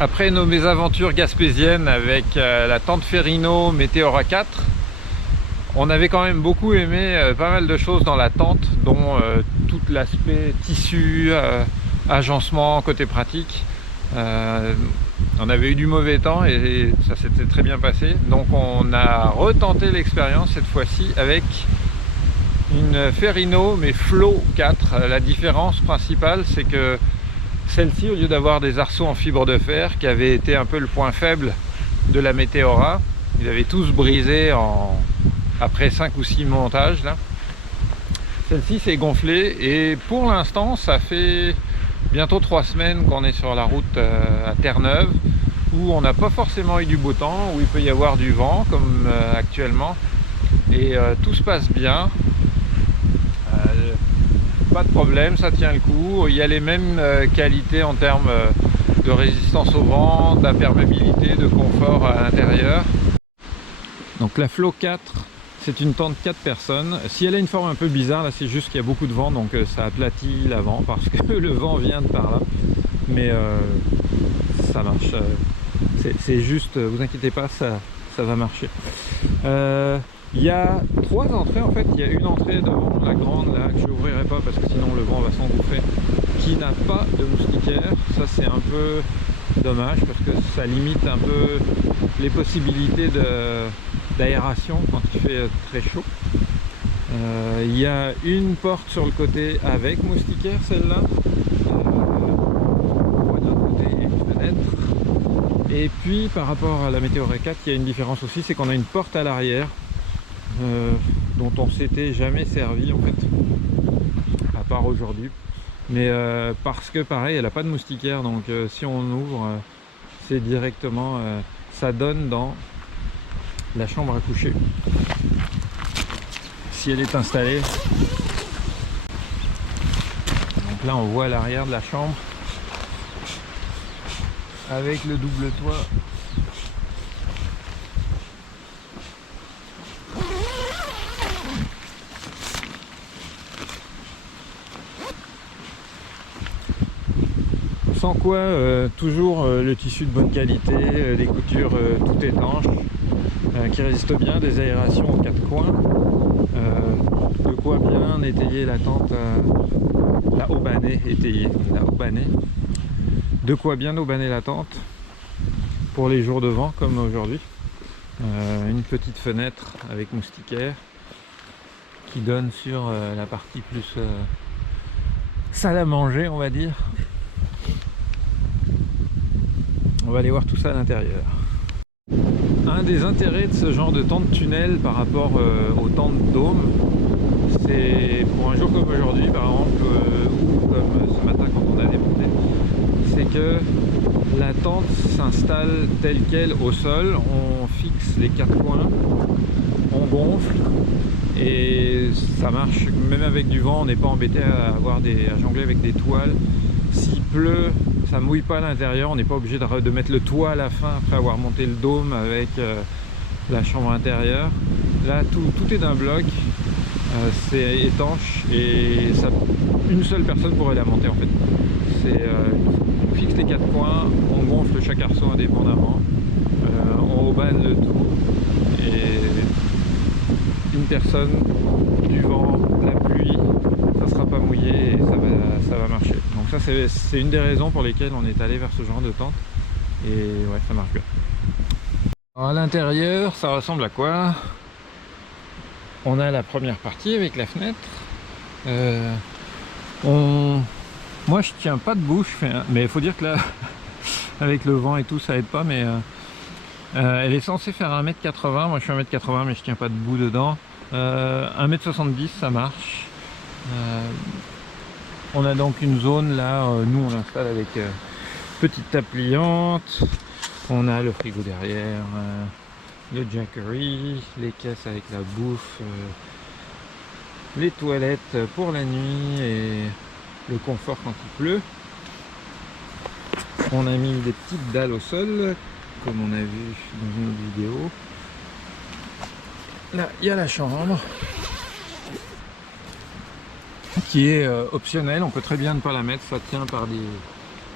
Après nos mésaventures gaspésiennes avec la tente Ferrino Meteora 4, on avait quand même beaucoup aimé pas mal de choses dans la tente, dont tout l'aspect tissu, agencement, côté pratique. On avait eu du mauvais temps et ça s'était très bien passé. Donc on a retenté l'expérience cette fois-ci avec une Ferrino mais Flow 4. La différence principale, c'est que celle-ci, au lieu d'avoir des arceaux en fibre de fer, qui avait été un peu le point faible de la Meteora, ils avaient tous brisé après 5 ou 6 montages là. Celle-ci s'est gonflée et pour l'instant ça fait bientôt 3 semaines qu'on est sur la route à Terre-Neuve, où on n'a pas forcément eu du beau temps, où il peut y avoir du vent comme actuellement, et tout se passe bien. Pas de problème, ça tient le coup. Il y a les mêmes qualités en termes de résistance au vent, d'imperméabilité, de confort à l'intérieur. Donc la Flow 4, c'est une tente 4 personnes. Si elle a une forme un peu bizarre, là c'est juste qu'il y a beaucoup de vent, donc ça aplatit l'avant parce que le vent vient de par là. Mais ça marche. C'est juste, vous inquiétez pas, ça va marcher. Il y a 3 entrées en fait. Il y a une entrée devant, la grande là, que je n'ouvrirai pas parce que sinon le vent va s'engouffrer, qui n'a pas de moustiquaire. Ça c'est un peu dommage parce que ça limite un peu les possibilités d'aération quand il fait très chaud. Il y a une porte sur le côté avec moustiquaire, celle-là. On voit d'un côté une fenêtre. Et puis par rapport à la Meteora 4, il y a une différence aussi, c'est qu'on a une porte à l'arrière. Dont on s'était jamais servi en fait, à part aujourd'hui, mais parce que pareil elle n'a pas de moustiquaire, donc si on ouvre c'est directement, ça donne dans la chambre à coucher si elle est installée. Donc là on voit l'arrière de la chambre avec le double toit. Sans quoi, toujours le tissu de bonne qualité, des coutures tout étanches, qui résistent bien, des aérations aux 4 coins, de quoi bien étayer la tente, la haubanner, étayer, la haubanner, de quoi bien haubanner la tente pour les jours de vent comme aujourd'hui. Une petite fenêtre avec moustiquaire qui donne sur la partie plus salle à manger, on va dire. On va aller voir tout ça à l'intérieur. Un des intérêts de ce genre de tente tunnel par rapport aux tentes dôme, c'est pour un jour comme aujourd'hui par exemple, ou comme ce matin quand on a démonté, c'est que la tente s'installe telle quelle au sol, on fixe les 4 coins, on gonfle et ça marche même avec du vent. On n'est pas embêté à jongler avec des toiles. S'il pleut, ça mouille pas à l'intérieur, on n'est pas obligé de mettre le toit à la fin après avoir monté le dôme avec la chambre intérieure. Là tout est d'un bloc, c'est étanche et ça, une seule personne pourrait la monter en fait. On fixe les 4 coins, on gonfle chaque arceau indépendamment, on aubanne le tout et une personne, du vent, la pluie, ça sera pas mouillé et ça va marcher. Donc ça c'est une des raisons pour lesquelles on est allé vers ce genre de tente et ouais, ça marche bien. Alors, à l'intérieur ça ressemble à quoi? On a la première partie avec la fenêtre. Moi je tiens pas debout, mais il faut dire que là avec le vent et tout ça aide pas, mais elle est censée faire 1m80, moi je suis 1m80 mais je tiens pas debout dedans. 1m70 ça marche. On a donc une zone là, nous on l'installe avec petite table pliante, on a le frigo derrière, le jackery, les caisses avec la bouffe, les toilettes pour la nuit et le confort quand il pleut. On a mis des petites dalles au sol comme on a vu dans une autre vidéo. Là il y a la chambre qui est optionnelle, on peut très bien ne pas la mettre, ça tient par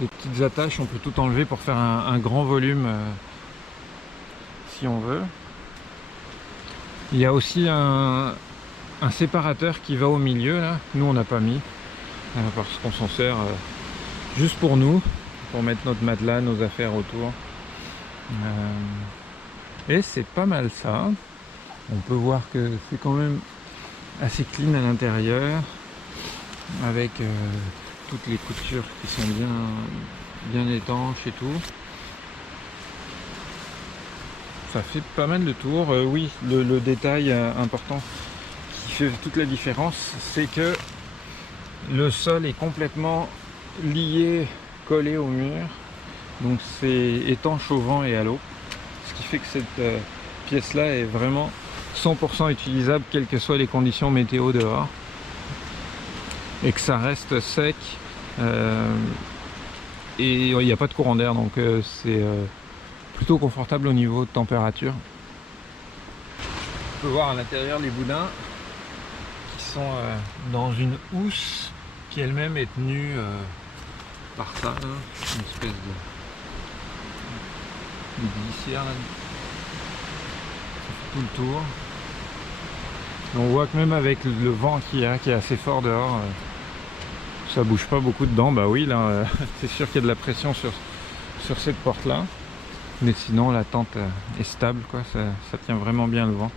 les petites attaches, on peut tout enlever pour faire un grand volume si on veut. Il y a aussi un séparateur qui va au milieu là. Nous on n'a pas mis parce qu'on s'en sert juste pour nous, pour mettre notre matelas, nos affaires autour. Et c'est pas mal ça. On peut voir que c'est quand même assez clean à l'intérieur, avec toutes les coutures qui sont bien étanches et tout. Ça fait pas mal de tours. Oui, le détail important qui fait toute la différence, c'est que le sol est complètement lié, collé au mur, donc c'est étanche au vent et à l'eau, ce qui fait que cette pièce là est vraiment 100% utilisable quelles que soient les conditions météo dehors, et que ça reste sec et il n'y a pas de courant d'air, donc c'est plutôt confortable au niveau de température. On peut voir à l'intérieur les boudins qui sont dans une housse qui elle-même est tenue par ça, là. Une espèce de glissière là. Ça fait tout le tour. Et on voit que même avec le vent qui est assez fort dehors, ça bouge pas beaucoup dedans. Bah oui, là c'est sûr qu'il y a de la pression sur cette porte là, mais sinon la tente est stable quoi, ça tient vraiment bien le vent.